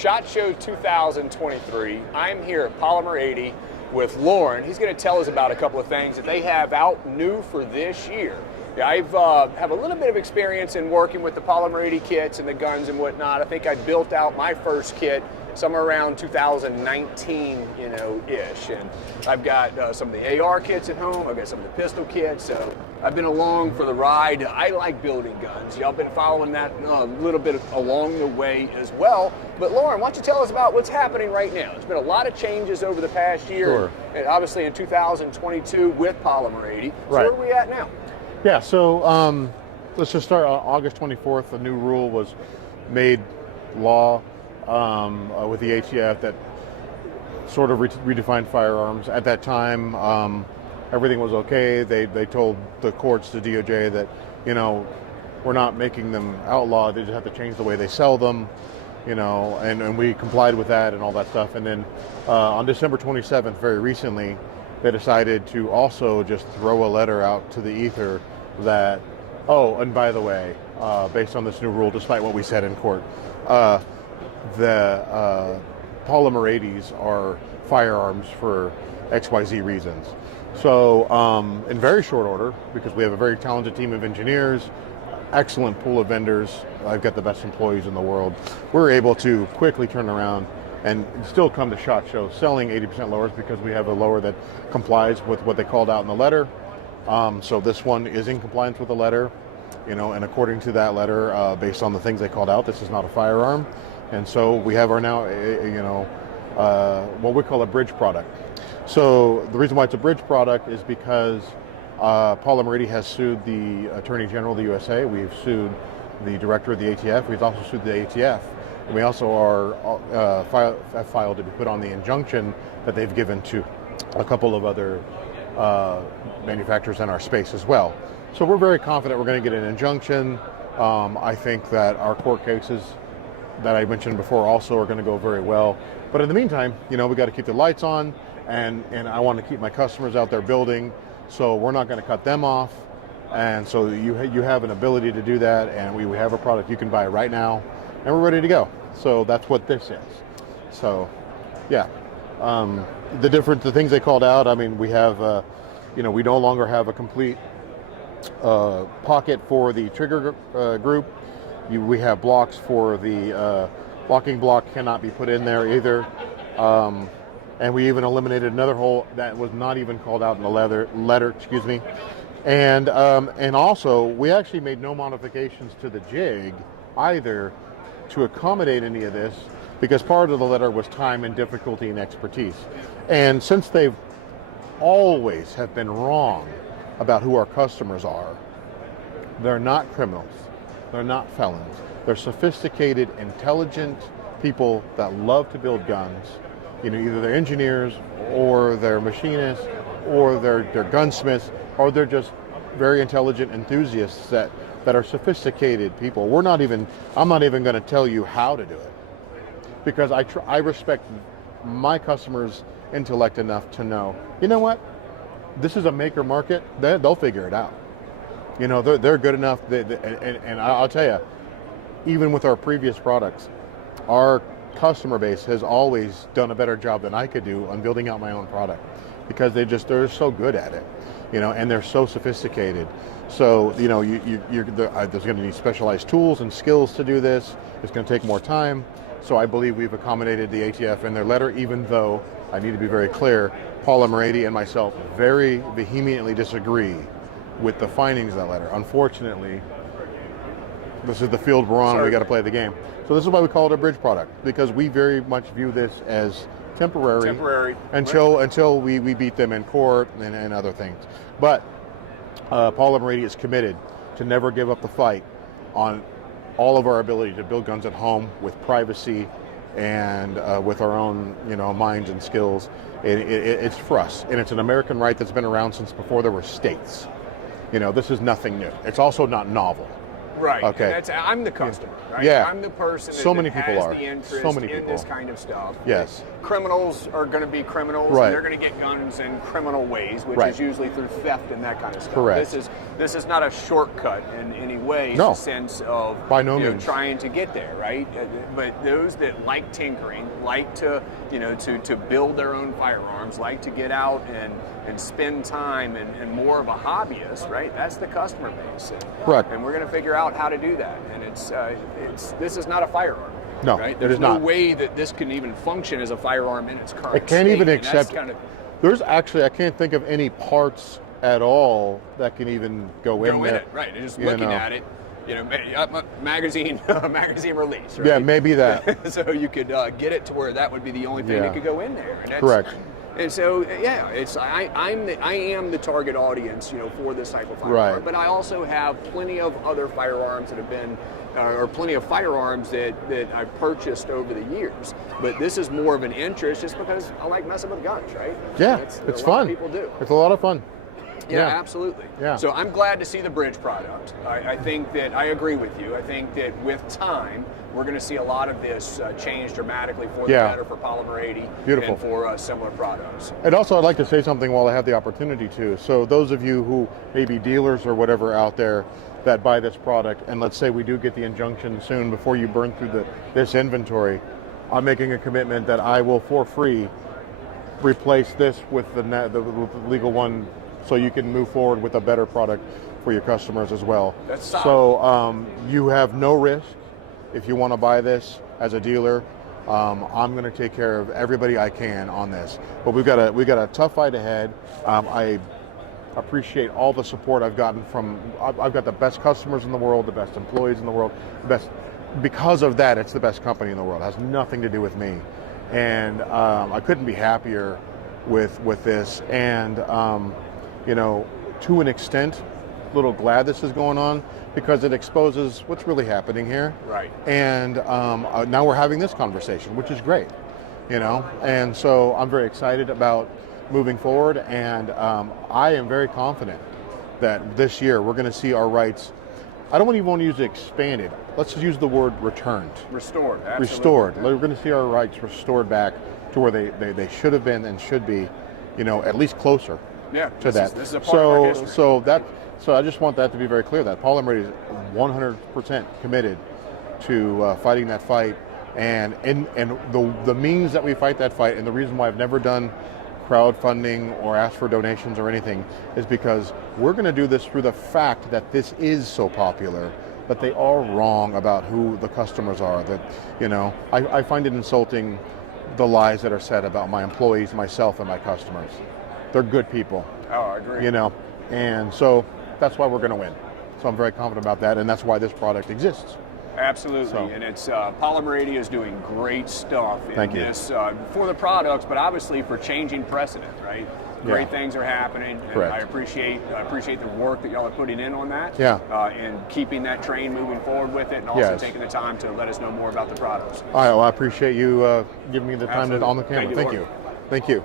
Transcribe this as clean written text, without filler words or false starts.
SHOT Show 2023. I'm here at Polymer 80 with Loran. He's going to tell us about a couple of things that they have out new for this year. I have a little bit of experience in working with the Polymer 80 kits and the guns and whatnot. I think I built out my first kit somewhere around 2019, ish. And I've got some of the AR kits at home. I've got some of the pistol kits. So I've been along for the ride. I like building guns. Y'all been following that a little bit along the way as well. But Loran, why don't you tell us about what's happening right now? There's been a lot of changes over the past year. Sure. And obviously in 2022 with Polymer 80. So right. where are we at now? Yeah, so let's just start on August 24th. A new rule was made law with the ATF that sort of redefined firearms. At that time, everything was okay. They told the courts, the DOJ, that, we're not making them outlaw. They just have to change the way they sell them, and we complied with that and all that stuff. And then on December 27th, very recently, they decided to also just throw a letter out to the ether that, oh, and by the way, based on this new rule, despite what we said in court, the Polymer 80s are firearms for XYZ reasons. So in very short order, because we have a very talented team of engineers, excellent pool of vendors, I've got the best employees in the world, we're able to quickly turn around and still come to SHOT Show selling 80% lowers because we have a lower that complies with what they called out in the letter. So this one is in compliance with the letter, and according to that letter, based on the things they called out, this is not a firearm. And so we have our now, what we call a bridge product. So the reason why it's a bridge product is because Polymer 80 has sued the Attorney General of the USA. We've sued the Director of the ATF. We've also sued the ATF. And we also have filed to be put on the injunction that they've given to a couple of other manufacturers in our space as well. So we're very confident we're going to get an injunction. I think that our court cases that I mentioned before also are going to go very well. But in the meantime, we got to keep the lights on, and I want to keep my customers out there building, so we're not going to cut them off. And so you have an ability to do that, and we have a product you can buy right now, and we're ready to go. So that's what this is. So, yeah, the things they called out. I mean, we have, we no longer have a complete pocket for the trigger group. We have blocks for the locking block cannot be put in there either. And we even eliminated another hole that was not even called out in the letter. Excuse me. And also, we actually made no modifications to the jig either to accommodate any of this, because part of the letter was time and difficulty and expertise. And since they've always have been wrong about who our customers are, they're not criminals, they're not felons, they're sophisticated, intelligent people that love to build guns. Either they're engineers or they're machinists or they're gunsmiths, or they're just very intelligent enthusiasts that are sophisticated people. I'm not even going to tell you how to do it, because I respect my customers' intellect enough to know, what, this is a maker market. They'll figure it out. They're good enough. And I'll tell you, even with our previous products, our customer base has always done a better job than I could do on building out my own product, because they're so good at it, and they're so sophisticated. So, there's going to need specialized tools and skills to do this. It's going to take more time. So I believe we've accommodated the ATF in their letter, even though I need to be very clear, Polymer 80 and myself very vehemently disagree with the findings of that letter. Unfortunately, this is the field we're on, and we got to play the game. So this is why we call it a bridge product, because we very much view this as temporary until we beat them in court and other things. But Polymer 80 is committed to never give up the fight on all of our ability to build guns at home with privacy and with our own minds and skills. It's for us, and it's an American right that's been around since before there were states. This is nothing new. It's also not novel. Right. Okay. And I'm the customer, right? Yeah. I'm the person So many that people has are. the interest So many in people. this kind of stuff. Yes. Criminals are going to be criminals, Right. and they're going to get guns in criminal ways, which Right. is usually through theft and that kind of stuff. Correct. This is not a shortcut in any way, No. in the sense of By no means. trying to get there, right? But those that like tinkering, like to to build their own firearms, like to get out and spend time and more of a hobbyist, right? That's the customer base. Correct. And we're going to figure out how to do that. And this is not a firearm. No, right? it There's is no not. way that this can even function as a firearm in its current It can't state. even And that's accept. kind of There's actually, I can't think of any parts at all that can even go in there. it, right? And just You looking know. at it, magazine release, right? Yeah, maybe that. So you could get it to where that would be the only thing Yeah. that could go in there. And that's, Correct. And so I am the target audience, for this type of firearm. Right. But I also have plenty of other firearms that have been, or plenty of firearms that I've purchased over the years. But this is more of an interest, just because I like messing with guns, right? Yeah, That's it's a lot of fun. people do. It's a lot of fun. Yeah, absolutely. Yeah. So I'm glad to see the bridge product. I think that I agree with you. I think that with time, we're going to see a lot of this change dramatically for the better for Polymer 80 Beautiful. and for similar products. And also, I'd like to say something while I have the opportunity to. So those of you who may be dealers or whatever out there that buy this product, and let's say we do get the injunction soon before you burn through this inventory, I'm making a commitment that I will, for free, replace this with the legal one, so you can move forward with a better product for your customers as well. That's solid. So you have no risk if you want to buy this as a dealer. I'm going to take care of everybody I can on this. But we got a tough fight ahead. I appreciate all the support I've gotten from. I've got the best customers in the world, the best employees in the world, the best. Because of that, it's the best company in the world. It has nothing to do with me, and I couldn't be happier with this. And to an extent, a little glad this is going on, because it exposes what's really happening here. Right. And now we're having this conversation, which is great, And so I'm very excited about moving forward, and I am very confident that this year we're going to see our rights. I don't even want to use expanded. Let's use the word returned. Restored. Absolutely. Restored. We're going to see our rights restored back to where they should have been and should be, at least closer. Yeah, to that. This is a part of our history. So I just want that to be very clear, that Polymer is 100% committed to fighting that fight, and the means that we fight that fight, and the reason why I've never done crowdfunding or asked for donations or anything is because we're going to do this through the fact that this is so popular, that they are wrong about who the customers are. That I find it insulting, the lies that are said about my employees, myself, and my customers. They're good people. Oh, I agree. And so that's why we're going to win. So I'm very confident about that, and that's why this product exists. Absolutely, So. and it's Polymer 80 is doing great stuff in Thank you. this for the products, but obviously for changing precedent, right? Great things are happening, and Correct. I appreciate the work that y'all are putting in on that. Yeah. And keeping that train moving forward with it, and also Yes. taking the time to let us know more about the products. All right, well, I appreciate you giving me the time Absolutely. on the camera. Thank you, Thank Loran. you. Thank you.